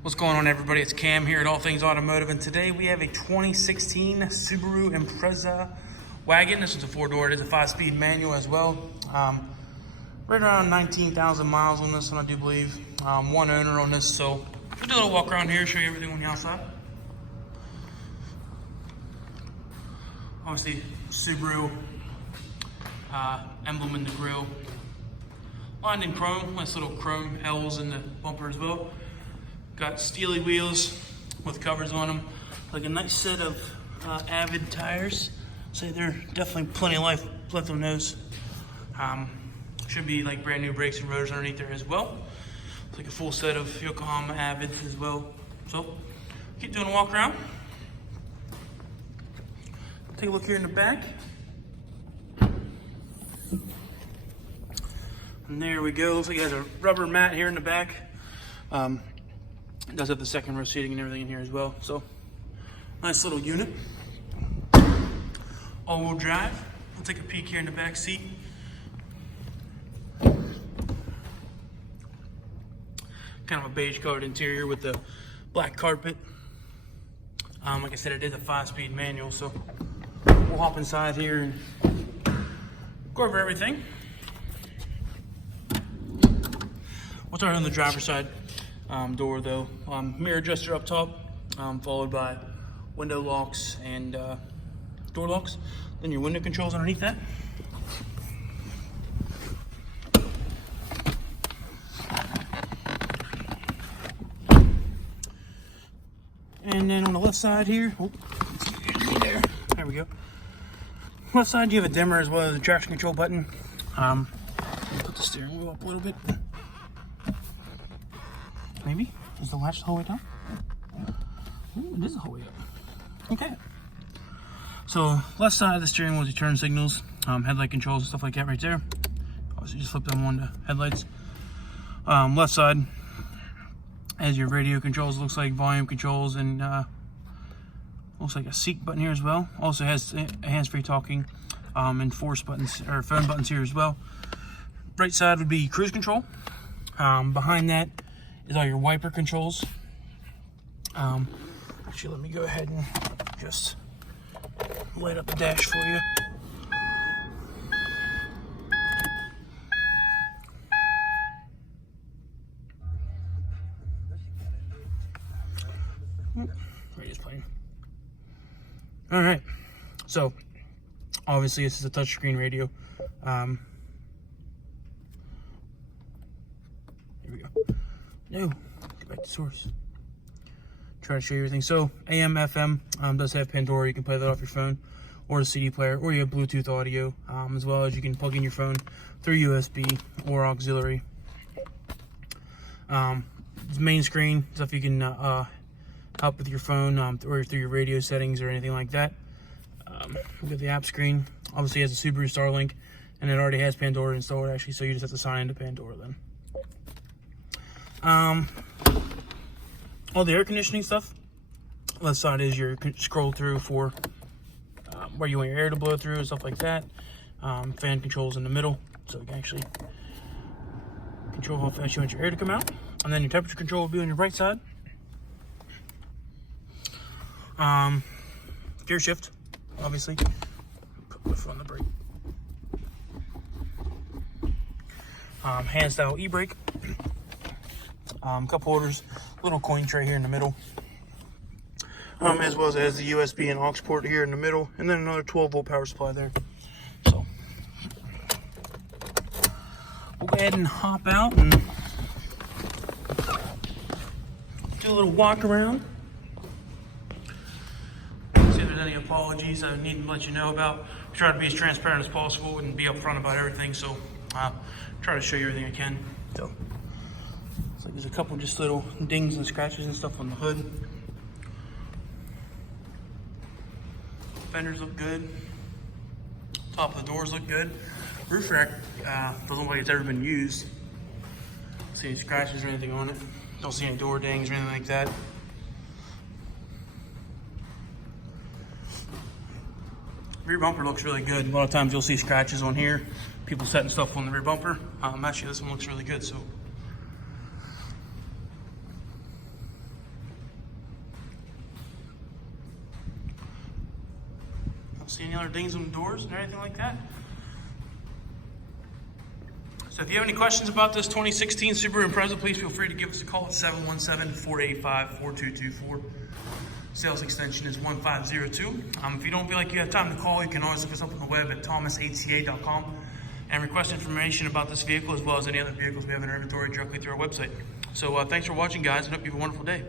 What's going on, everybody? It's Cam here at All Things Automotive, and today we have a 2016 Subaru Impreza wagon. This is a 4-door. It is a 5-speed manual as well. Right around 19,000 miles on this one, I do believe. One owner on this, so we'll do a little walk around here, show you everything on the outside. Obviously, Subaru emblem in the grille. Lined in chrome, nice little chrome L's in the bumper as well. Got steely wheels with covers on them. Like a nice set of Avid tires. So they're definitely plenty of life left on those. Should be like brand new brakes and rotors underneath there as well. It's like a full set of Yokohama Avid as well. So keep doing a walk around. Take a look here in the back. And there we go. Looks like it has a rubber mat here in the back. It does have the second row seating and everything in here as well. So, nice little unit. All-wheel drive. We'll take a peek here in the back seat. Kind of a beige colored interior with the black carpet. Like I said, it is a 5-speed manual, so we'll hop inside here and go over everything. We'll start on the driver's side door though. Mirror adjuster up top, followed by window locks and door locks. Then your window controls underneath that. And then on the left side here, there we go. Left side, you have a dimmer as well as a traction control button. Put the steering wheel up a little bit. Maybe? Is the latch the whole way down? Ooh, it is the whole way up. Okay. So, left side of the steering wheel is your turn signals, headlight controls and stuff like that right there. Obviously, just flip them on to headlights. Left side has your radio controls, looks like volume controls, and looks like a seat button here as well. Also has hands-free talking and force buttons, or phone buttons here as well. Right side would be cruise control. Behind that is all your wiper controls. Actually, let me go ahead and just light up the dash for you. Radio's playing. All right, so obviously this is a touchscreen radio. Here we go. No, get back to source. Try to show you everything. So AM, FM does have Pandora. You can play that off your phone or a CD player, or you have Bluetooth audio, as well as you can plug in your phone through USB or auxiliary. Main screen stuff you can help with your phone or through your radio settings or anything like that. We got the app screen. Obviously, it has a Subaru STARLINK, and it already has Pandora installed actually, so you just have to sign into Pandora then. All the air conditioning stuff. Left side is your scroll through for where you want your air to blow through and stuff like that. Fan controls in the middle, so you can actually control how fast you want your air to come out. And then your temperature control will be on your right side. Gear shift, obviously. Put my foot on the brake. Hand style e-brake. Cup holders, little coin tray here in the middle, as well as the USB and aux port here in the middle, and then another 12-volt power supply there. So we'll go ahead and hop out and do a little walk around. See if there's any apologies I need to let you know about. Try to be as transparent as possible and be upfront about everything. So try to show you everything I can. So. Like there's a couple just little dings and scratches and stuff on the hood. Fenders look good. Top of the doors look good. Roof rack doesn't look like it's ever been used. Don't see any scratches or anything on it. Don't see any door dings or anything like that. Rear bumper looks really good. A lot of times you'll see scratches on here. People setting stuff on the rear bumper. Actually, this one looks really good. So see any other dings on the doors and everything like that. So if you have any questions about this 2016 Subaru Impreza, please feel free to give us a call at 717-485-4224. Sales extension is 1502. If you don't feel like you have time to call, you can always look us up on the web at thomasata.com and request information about this vehicle as well as any other vehicles we have in our inventory directly through our website. So thanks for watching, guys, and hope you have a wonderful day.